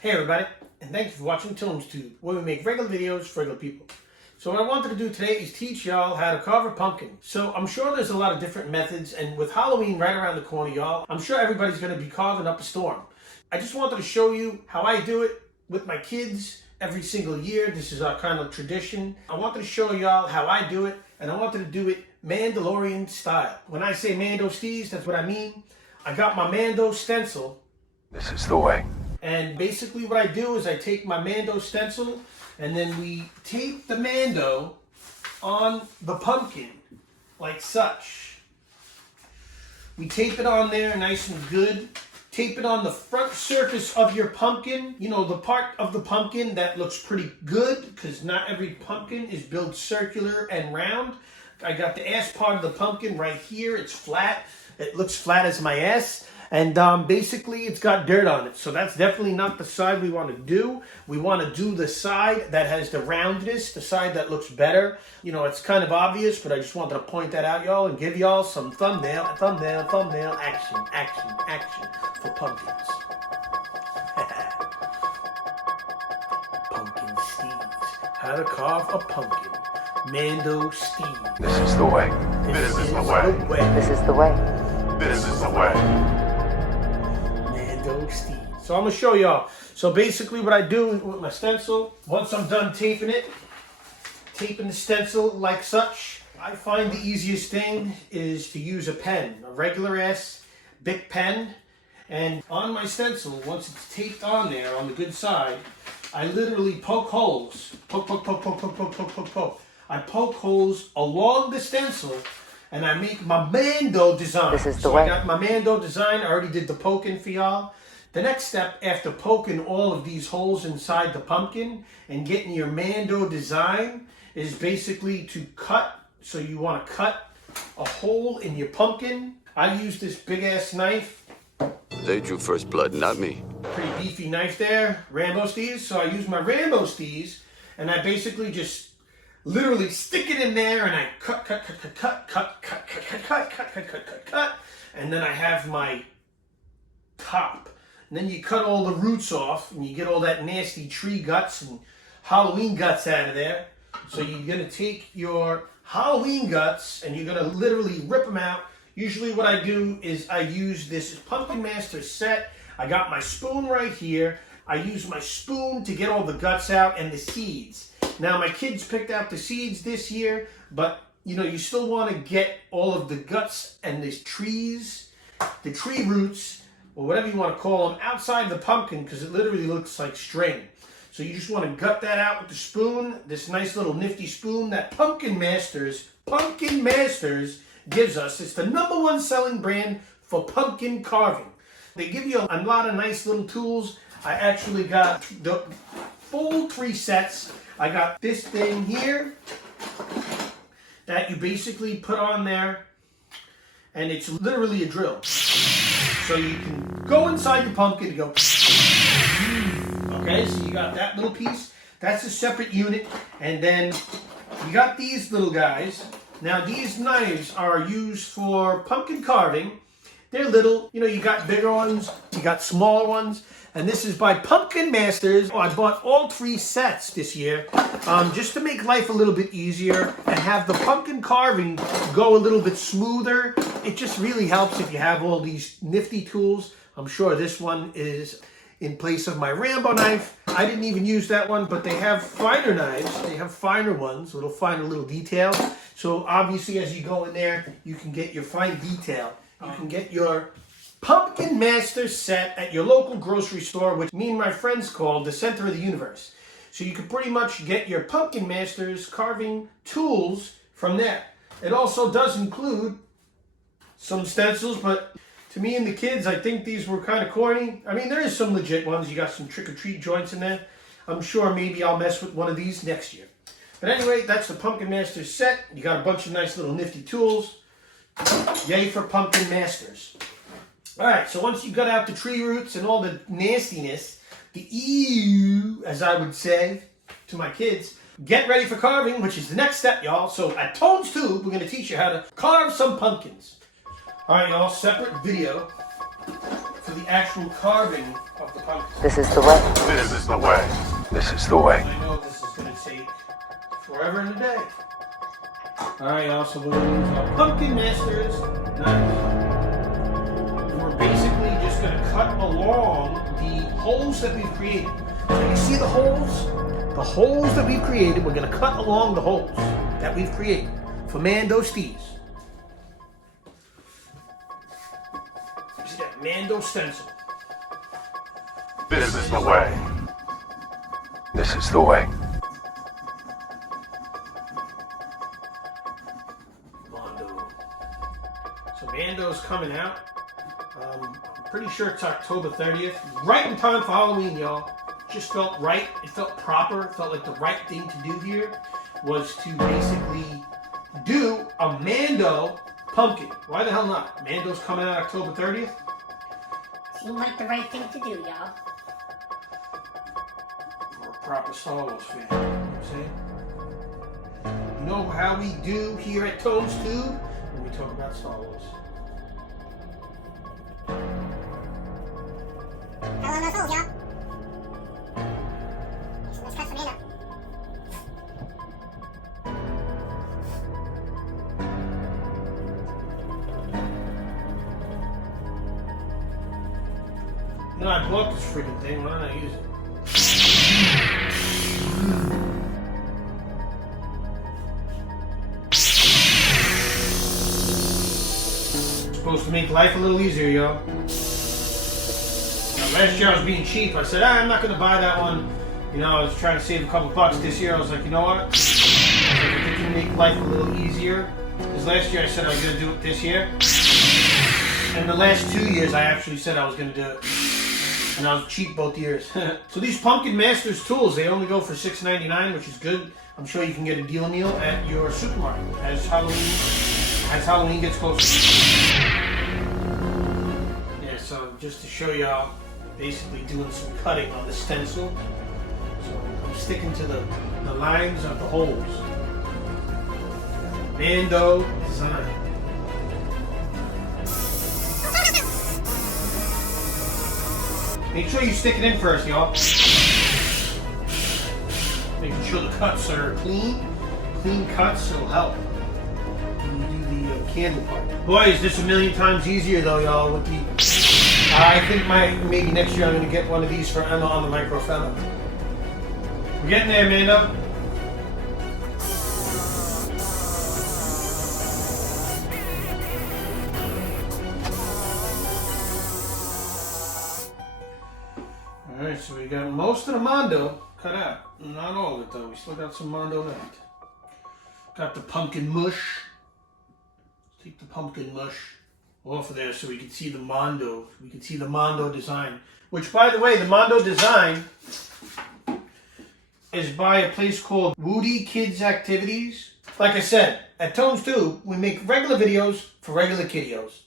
Hey everybody, and thanks for watching TonesTube, where we make regular videos for regular people. So what I wanted to do today is teach y'all how to carve a pumpkin. So I'm sure there's a lot of different methods, and with Halloween right around the corner, y'all, I'm sure everybody's going to be carving up a storm. I just wanted to show you how I do it with my kids every single year. This is our kind of tradition. I wanted to show y'all how I do it, and I wanted to do it Mandalorian style. When I say Mando Steez, that's what I mean. I got my Mando stencil. This is the way. And basically what I do is I take my Mando stencil and then we tape the Mando on the pumpkin like such. We tape it on there nice and good. Tape it on the front surface of your pumpkin. You know, the part of the pumpkin that looks pretty good, because not every pumpkin is built circular and round. I got the ass part of the pumpkin right here. It's flat. It looks flat as my ass. And basically it's got dirt on it. So that's definitely not the side we want to do. We want to do the side that has the roundness, the side that looks better. You know, it's kind of obvious, but I just wanted to point that out, y'all, and give y'all some thumbnail action for pumpkins. Pumpkin Steez. How to carve a pumpkin. Mando Steez. This is the way. This is the way. This is the way. This is the way. So I'm going to show y'all. So basically what I do with my stencil, once I'm done taping the stencil like such, I find the easiest thing is to use a pen, a regular ass Bic pen. And on my stencil, once it's taped on there on the good side, I literally poke holes. Poke. I poke holes along the stencil and I make my Mando design. This is the way. I got my Mando design. I already did the poking for y'all. The next step after poking all of these holes inside the pumpkin and getting your Mando design is basically to cut. So you want to cut a hole in your pumpkin. I use this big ass knife. They drew first blood, not me. Pretty beefy knife there, Mando Steez. So I use my Mando Steez and I basically just literally stick it in there and I cut. And then I have my top. And then you cut all the roots off and you get all that nasty tree guts and Halloween guts out of there. So you're going to take your Halloween guts and you're going to literally rip them out. Usually what I do is I use this Pumpkin Master set. I got my spoon right here. I use my spoon to get all the guts out and the seeds. Now my kids picked out the seeds this year, but you know, you still want to get all of the guts and the trees, the tree roots, or whatever you want to call them, outside the pumpkin, because it literally looks like string. So you just want to gut that out with the spoon, this nice little nifty spoon that Pumpkin Masters gives us. It's the #1 selling brand for pumpkin carving. They give you a lot of nice little tools. I actually got the full 3 sets. I got this thing here that you basically put on there, and it's literally a drill. So you can go inside your pumpkin and go, okay, so you got that little piece. That's a separate unit. And then you got these little guys. Now these knives are used for pumpkin carving. They're little, you know, you got bigger ones, you got smaller ones. And this is by Pumpkin Masters. Oh, I bought all 3 sets this year just to make life a little bit easier and have the pumpkin carving go a little bit smoother. It just really helps if you have all these nifty tools. I'm sure this one is in place of my Rambo knife. I didn't even use that one, but they have finer knives. They have finer ones, little detail. So obviously as you go in there, you can get your fine detail. You can get your Pumpkin Master set at your local grocery store, which me and my friends call the center of the universe. So you can pretty much get your Pumpkin Masters carving tools from there. It also does include some stencils, but to me and the kids, I think these were kind of corny. I mean, there is some legit ones. You got some trick-or-treat joints in there. I'm sure maybe I'll mess with one of these next year. But anyway, that's the Pumpkin Masters set. You got a bunch of nice little nifty tools. Yay for Pumpkin Masters. Alright, so once you got out the tree roots and all the nastiness, the ew, as I would say to my kids, get ready for carving, which is the next step, y'all. So at TonesTube, we're going to teach you how to carve some pumpkins. Alright, y'all, separate video for the actual carving of the pumpkin. This is the way. This is the way. This is the way. I know this is going to take forever and a day. Alright, y'all, so we're going to use our Pumpkin Masters knife. We're basically just going to cut along the holes that we've created. So you see the holes? The holes that we've created, we're going to cut along the holes that we've created for Mando Steez. See that Mando stencil. This is the way. This is the way. Mando. So Mando's coming out. I'm pretty sure it's October 30th. Right in time for Halloween, y'all. Just felt right. It felt proper. It felt like the right thing to do here was to basically do a Mando pumpkin. Why the hell not? Mando's coming out October 30th. Seemed like the right thing to do, y'all. For a proper Star Wars fan. You know what I'm saying? You know how we do here at TonesTube when we talk about Star Wars. How long those holes, y'all? Let's cut some in up. You know, I bought this freaking thing. Why don't I use it? Supposed to make life a little easier, y'all. Last year I was being cheap. I said, I'm not going to buy that one. You know, I was trying to save a couple bucks. This year I was like, you know what? I think it can make life a little easier. Because last year I said I was going to do it this year. And the last 2 years I actually said I was going to do it. And I was cheap both years. So these Pumpkin Masters tools, they only go for $6.99, which is good. I'm sure you can get a deal at your supermarket as Halloween gets closer. Yeah, so just to show y'all, basically doing some cutting on the stencil. So I'm sticking to the lines of the holes. Mando design. Make sure you stick it in first, y'all. Making sure the cuts are clean. Clean cuts will help when you do the candle part. Boy, is this a million times easier though, y'all. With the, I think maybe next year I'm going to get one of these for Emma on the microfilm. We're getting there, Mando. Alright, so we got most of the Mando cut out. Not all of it though, we still got some Mando left. Got the pumpkin mush. Let's take the pumpkin mush off of there so we can see the Mando. We can see the Mando design. Which, by the way, the Mando design is by a place called Woody Kids Activities. Like I said, at TonesTube, we make regular videos for regular kiddios.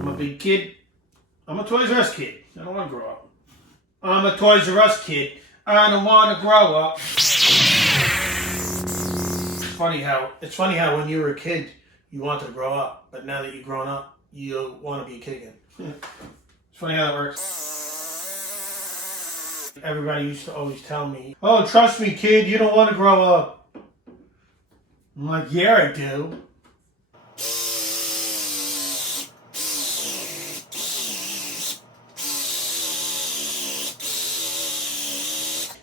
I'm a big kid. I'm a Toys R Us kid. I don't want to grow up. I'm a Toys R Us kid. I don't want to grow up. It's funny how when you were a kid, you wanted to grow up, but now that you've grown up, you want to be a kid again. It's funny how that works. Everybody used to always tell me, "Oh, trust me, kid, you don't want to grow up." I'm like, "Yeah, I do."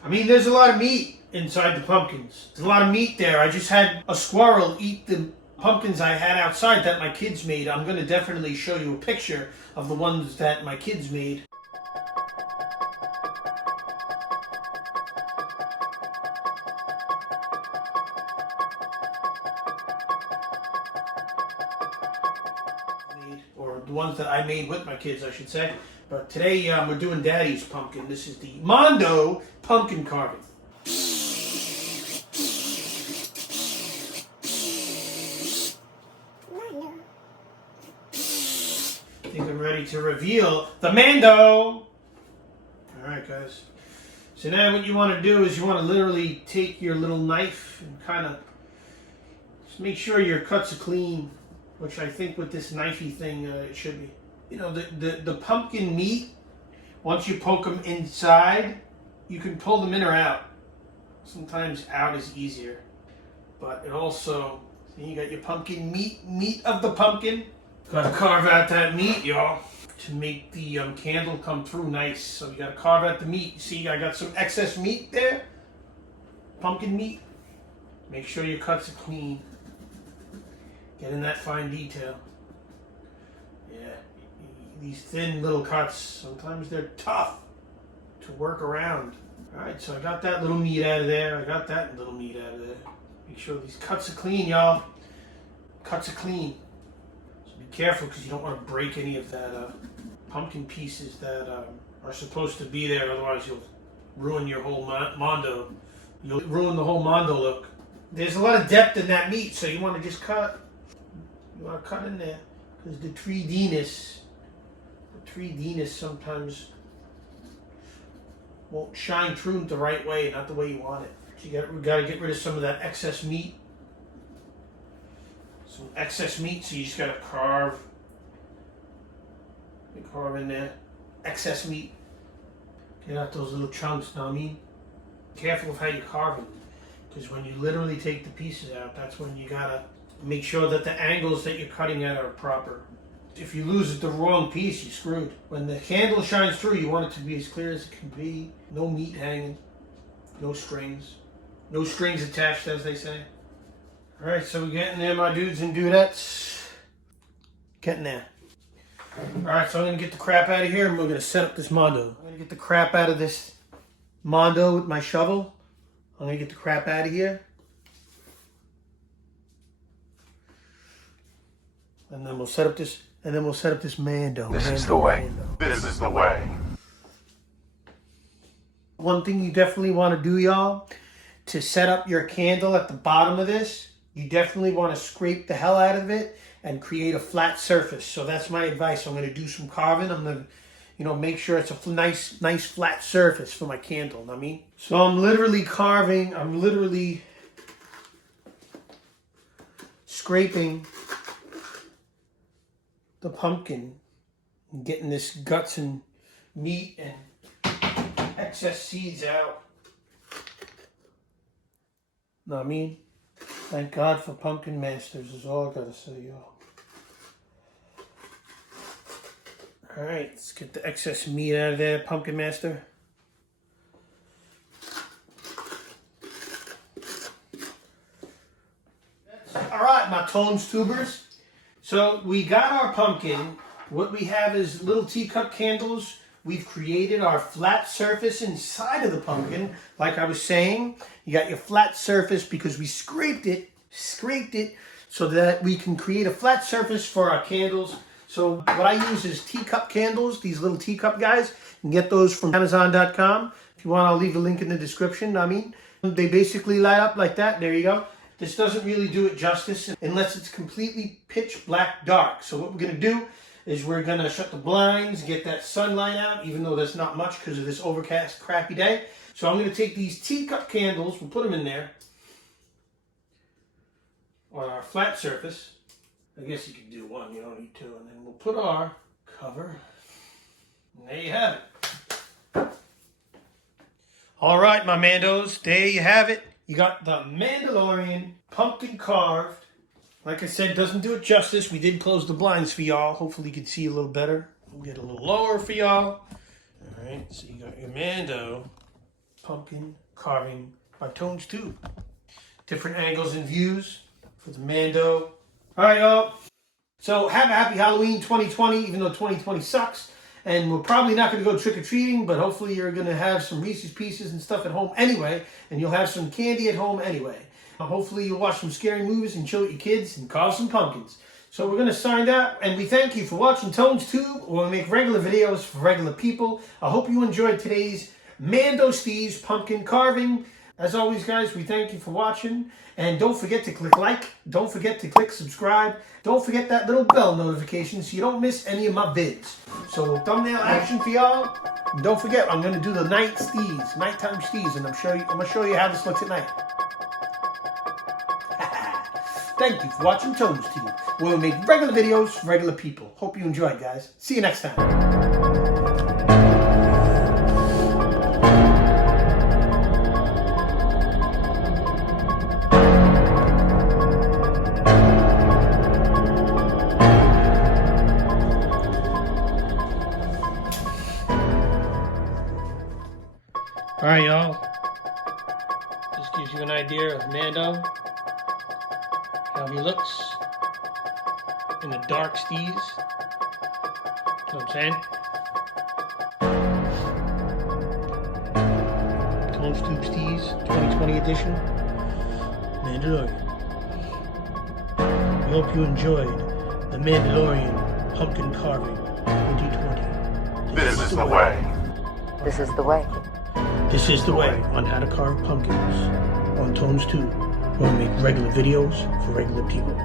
I mean, there's a lot of meat inside the pumpkins. There's a lot of meat there. I just had a squirrel eat the pumpkins I had outside that my kids made. I'm going to definitely show you a picture of the ones that my kids made. Or the ones that I made with my kids, I should say. But today we're doing Daddy's pumpkin. This is the Mando pumpkin carving. Mando. I think I'm ready to reveal the Mando. Alright guys. So now what you want to do is you want to literally take your little knife and kind of just make sure your cuts are clean. which I think with this knifey thing it should be. You know, the pumpkin meat, once you poke them inside, you can pull them in or out. Sometimes out is easier. But it also, see, you got your pumpkin meat of the pumpkin. Gotta carve out that meat, y'all, to make the candle come through nice. So you gotta carve out the meat. See, I got some excess meat there. Pumpkin meat. Make sure your cuts are clean. Get in that fine detail. Yeah, these thin little cuts, sometimes they're tough to work around. Alright, so I got that little meat out of there. I got that little meat out of there. Make sure these cuts are clean, y'all. Cuts are clean. So be careful because you don't want to break any of that pumpkin pieces that are supposed to be there. Otherwise you'll ruin your whole Mando. You'll ruin the whole Mando look. There's a lot of depth in that meat, so you want to just cut. You want to cut in there because the 3Dness sometimes won't shine through the right way, not the way you want it. So we got to get rid of some of that excess meat. Some excess meat, so you just got to carve. You carve in there. Excess meat. Get out those little chunks, know what I mean? Careful of how you carve them. Because when you literally take the pieces out, that's when you got to make sure that the angles that you're cutting at are proper. If you lose the wrong piece, you're screwed. When the candle shines through, you want it to be as clear as it can be. No meat hanging. No strings. No strings attached, as they say. Alright, so we're getting there, my dudes and dudettes. Getting there. Alright, so I'm going to get the crap out of here and we're going to set up this Mando. I'm going to get the crap out of this Mando with my shovel. I'm going to get the crap out of here. And then we'll set up this, Mando. This is the way. This is the way. One thing you definitely want to do, y'all, to set up your candle at the bottom of this, you definitely want to scrape the hell out of it and create a flat surface. So that's my advice. I'm going to do some carving. I'm going to, make sure it's a nice flat surface for my candle. Know what I mean? So I'm literally carving. I'm literally scraping the pumpkin and getting this guts and meat and excess seeds out. Know what I mean? Thank God for pumpkin masters is all I gotta say, y'all. Alright, let's get the excess meat out of there, pumpkin master. Alright, my TonesTubers. So we got our pumpkin. What we have is little teacup candles. We've created our flat surface inside of the pumpkin. Like I was saying, you got your flat surface because we scraped it so that we can create a flat surface for our candles. So what I use is teacup candles, these little teacup guys. You can get those from Amazon.com. If you want, I'll leave the link in the description. I mean, they basically light up like that. There you go. This doesn't really do it justice unless it's completely pitch black dark. So what we're going to do is we're going to shut the blinds, get that sunlight out, even though there's not much because of this overcast, crappy day. So I'm going to take these teacup candles, we'll put them in there on our flat surface. I guess you could do one, you don't need two. And then we'll put our cover. And there you have it. All right, my Mandos, there you have it. You got the Mandalorian pumpkin carved. Like I said, doesn't do it justice. We did close the blinds for y'all. Hopefully you can see a little better. We'll get a little lower for y'all. All right, so you got your Mando pumpkin carving by TonesTube. Different angles and views for the Mando. All right, y'all. So have a happy Halloween 2020, even though 2020 sucks. And we're probably not going to go trick-or-treating, but hopefully you're going to have some Reese's Pieces and stuff at home anyway. And you'll have some candy at home anyway. Hopefully you'll watch some scary movies and chill with your kids and carve some pumpkins. So we're going to sign out, and we thank you for watching TonesTube, where we make regular videos for regular people. I hope you enjoyed today's Mando Steez pumpkin carving. As always, guys, we thank you for watching. And don't forget to click like. Don't forget to click subscribe. Don't forget that little bell notification so you don't miss any of my vids. So thumbnail action for y'all. And don't forget, I'm going to do the nighttime steez, and I'm going to show you how this looks at night. Thank you for watching TonesTube. where we make regular videos for regular people. Hope you enjoyed, guys. See you next time. Alright, y'all. This gives you an idea of Mando, how he looks in the dark Steez. You know what I'm saying? TonesTube Steez 2020 edition. Mandalorian. We hope you enjoyed the Mandalorian pumpkin carving 2020. This is the way. This is the way. This is the way on how to carve pumpkins on TonesTube, where we make regular videos for regular people.